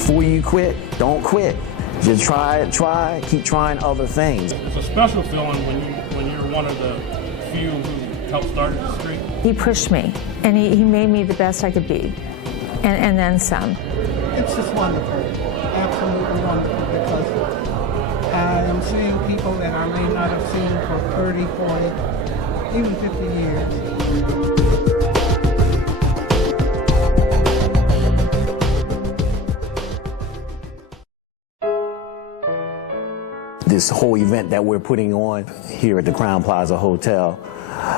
before you quit, don't quit. Just try, keep trying other things. It's a special feeling when you're one of the few who helped start the street. He pushed me, and he made me the best I could be, and then some. It's just wonderful, absolutely wonderful, because I am seeing people that I may not have seen for 30, 40, even 50 years. This whole event that we're putting on here at the Crown Plaza Hotel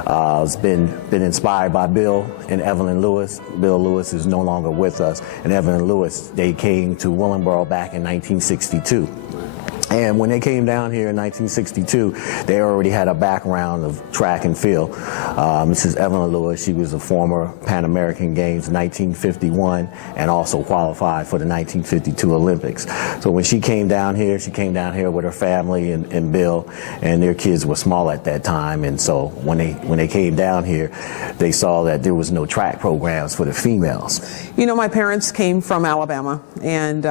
has been inspired by Bill and Evelyn Lewis. Bill Lewis is no longer with us, and Evelyn Lewis, they came to Willingboro back in 1962. And when they came down here in 1962, they already had a background of track and field. Mrs. Evelyn Lewis, she was a former Pan American Games 1951 and also qualified for the 1952 Olympics. So when she came down here with her family and Bill, and their kids were small at that time. And so when they came down here, they saw that there was no track programs for the females. You know, my parents came from Alabama, and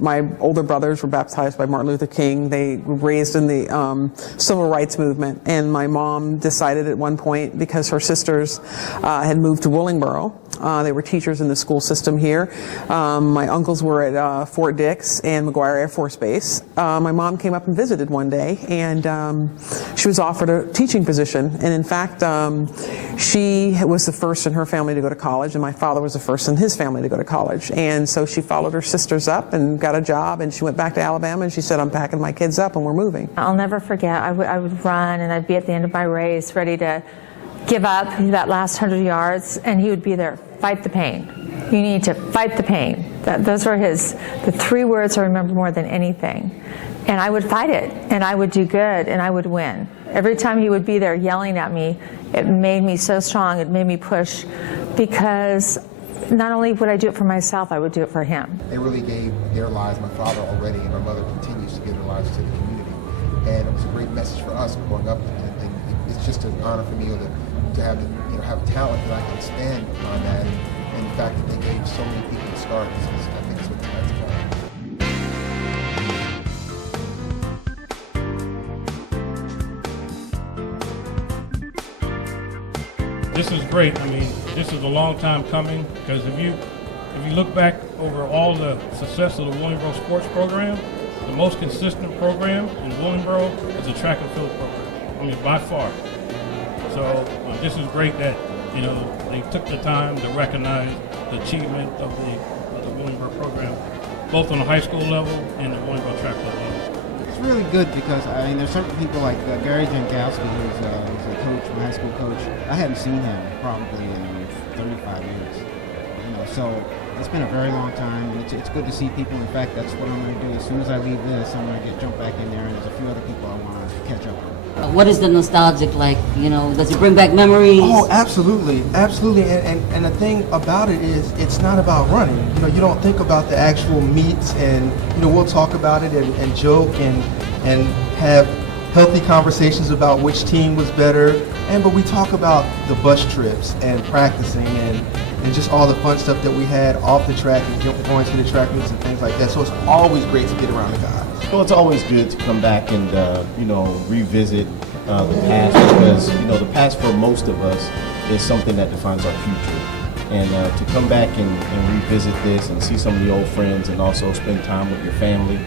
my older brothers were baptized by Martin Luther King. They were raised in the civil rights movement, and my mom decided at one point, because her sisters had moved to Willingboro, they were teachers in the school system here. My uncles were at Fort Dix and McGuire Air Force Base. My mom came up and visited one day, and she was offered a teaching position. And in fact, she was the first in her family to go to college, and my father was the first in his family to go to college. And so she followed her sisters up and got a job, and she went back to Alabama, and she said, "I'm packing my kids up and we're moving." I'll never forget, I would run, and I'd be at the end of my race ready to give up that last 100 yards, and he would be there, "Fight the pain. You need to fight the pain." Those were the three words I remember more than anything. And I would fight it, and I would do good, and I would win. Every time he would be there yelling at me, it made me so strong, it made me push, because not only would I do it for myself, I would do it for him. They really gave their lives, my father already, and my mother continues to give their lives to the community. And it was a great message for us growing up, and it's just an honor for me to have talent that I can stand on that, and the fact that they gave so many people a start, I think is what that's about. This is great. I mean, this is a long time coming, because if you look back over all the success of the Willingboro sports program, the most consistent program in Willingboro is the track and field program. I mean, by far. So this is great that they took the time to recognize the achievement of the Willingboro program, both on the high school level and the Willingboro track level. It's really good because there's certain people like Gary Jankowski, who's a coach, my high school coach. I hadn't seen him probably in 35 years. So it's been a very long time, and it's good to see people. In fact, that's what I'm going to do. As soon as I leave this, I'm going to jump back in there, and there's a few other people I want to catch up with. What is the nostalgic like? Does it bring back memories? Oh, absolutely, absolutely. And the thing about it is, it's not about running. You don't think about the actual meets, and we'll talk about it and joke and have healthy conversations about which team was better. But we talk about the bus trips and practicing and just all the fun stuff that we had off the track and going to the track meets and things like that. So it's always great to get around the guys. Well, it's always good to come back and revisit the past, because the past for most of us is something that defines our future. And to come back and revisit this and see some of the old friends and also spend time with your family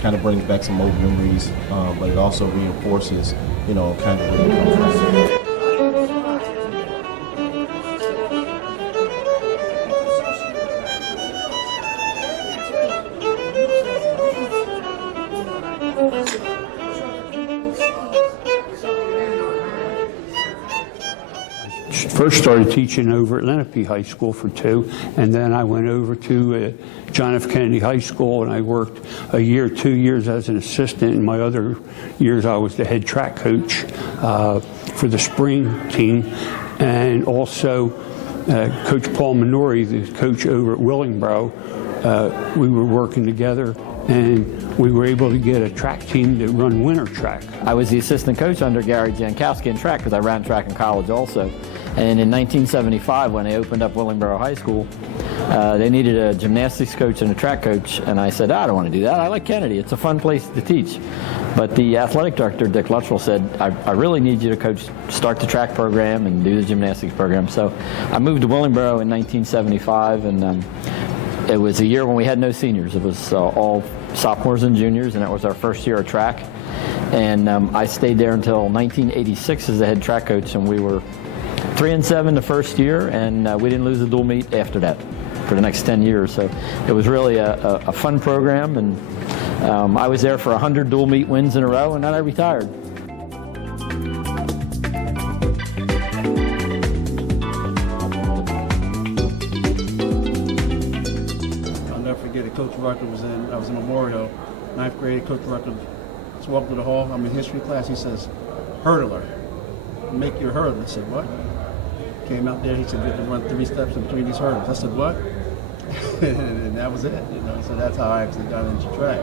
kind of brings back some old memories, but it also reinforces kind of where you come from. First started teaching over at Lenape High School for 2, and then I went over to John F. Kennedy High School, and I worked 2 years as an assistant. In my other years, I was the head track coach for the spring team, and also Coach Paul Minori, the coach over at Willingboro. We were working together, and we were able to get a track team to run winter track. I was the assistant coach under Gary Jankowski in track, because I ran track in college also. And in 1975, when they opened up Willingboro High School, They needed a gymnastics coach and a track coach, and I said, I don't want to do that. I like Kennedy. It's a fun place to teach. But the athletic director, Dick Luttrell, said, I really need you to start the track program and do the gymnastics program. So I moved to Willingboro in 1975, and it was a year when we had no seniors. It was all sophomores and juniors, and that was our first year of track. And I stayed there until 1986 as the head track coach, and we were 3-7 the first year, and we didn't lose a dual meet after that for the next 10 years. So it was really a fun program, and I was there for 100 dual meet wins in a row, and then I retired. I'll never forget it. Coach Rucker I was in Memorial, 9th grade. Coach Rucker just walked through the hall. I'm in history class. He says, hurdler, make your hurdle. I said, what? Came out there, he said, you have to run 3 steps in between these hurdles. I said, what? And that was it, so that's how I actually got into track.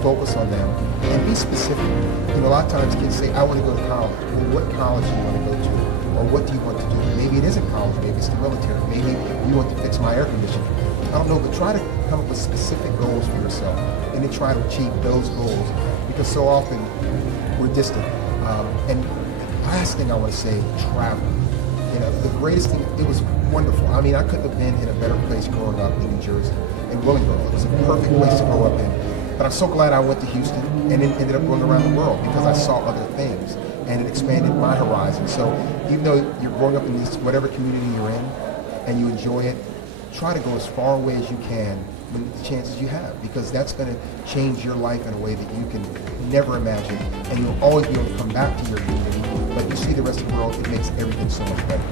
Focus on them and be specific. A lot of times kids say, I want to go to college. Well, what college do you want to go to? Or what do you want to do? Maybe it isn't college, maybe it's the military, maybe you want to fix my air conditioner. I don't know, but try to come up with specific goals for yourself and then try to achieve those goals, because so often we're distant. And last thing I want to say, travel. The greatest thing, it was wonderful. I mean, I couldn't have been in a better place growing up in New Jersey, in Willingboro. It was a perfect place to grow up in. But I'm so glad I went to Houston and then ended up going around the world, because I saw other things and it expanded my horizon. So even though you're growing up in this, whatever community you're in and you enjoy it, try to go as far away as you can when the chances you have, because that's going to change your life in a way that you can never imagine. And you'll always be able to come back to your community, but you see the rest of the world, it makes everything so much better.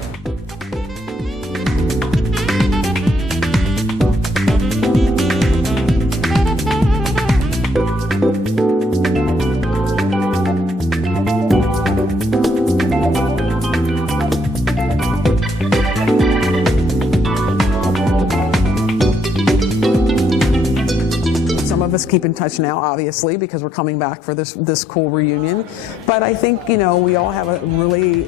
Us keep in touch now, obviously, because we're coming back for this cool reunion. But I think, we all have a really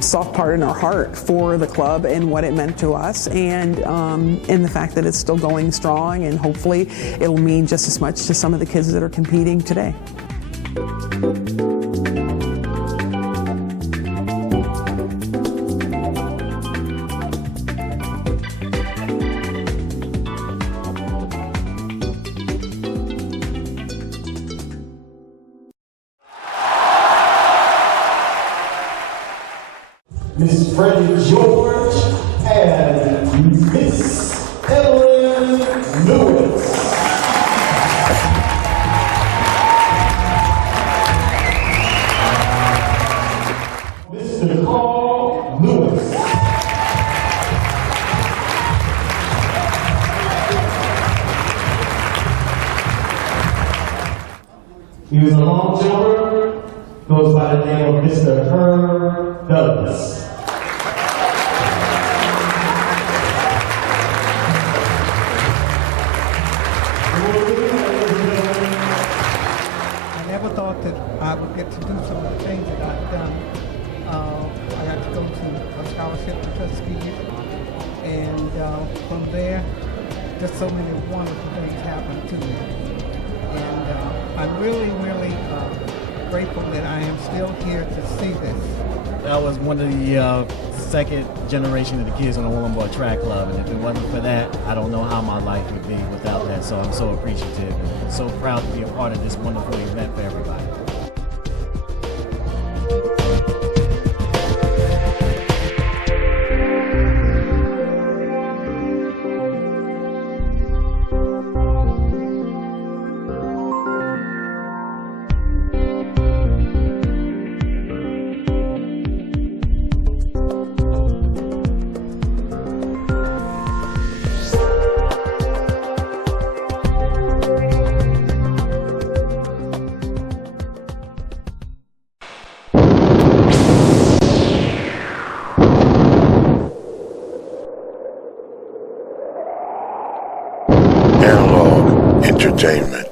soft part in our heart for the club and what it meant to us, and the fact that it's still going strong, and hopefully it'll mean just as much to some of the kids that are competing today. Miss Freddie George and Miss Evelyn Lewis. Mr. Carl Lewis. He was a long jumper, goes by the name of Mr. Herb Douglas. I never thought that I would get to do some of the things that I've done. I got to go to a scholarship to Tuskegee, and from there, just so many wonderful things happened to me. And I'm really, really grateful that I am still here to see this. I was one of the second generation of the kids on the Willingboro Track Club, and if it wasn't for that, I don't know how my life would be without that. So I'm so appreciative and so proud to be a part of this wonderful event for everybody. entertainment.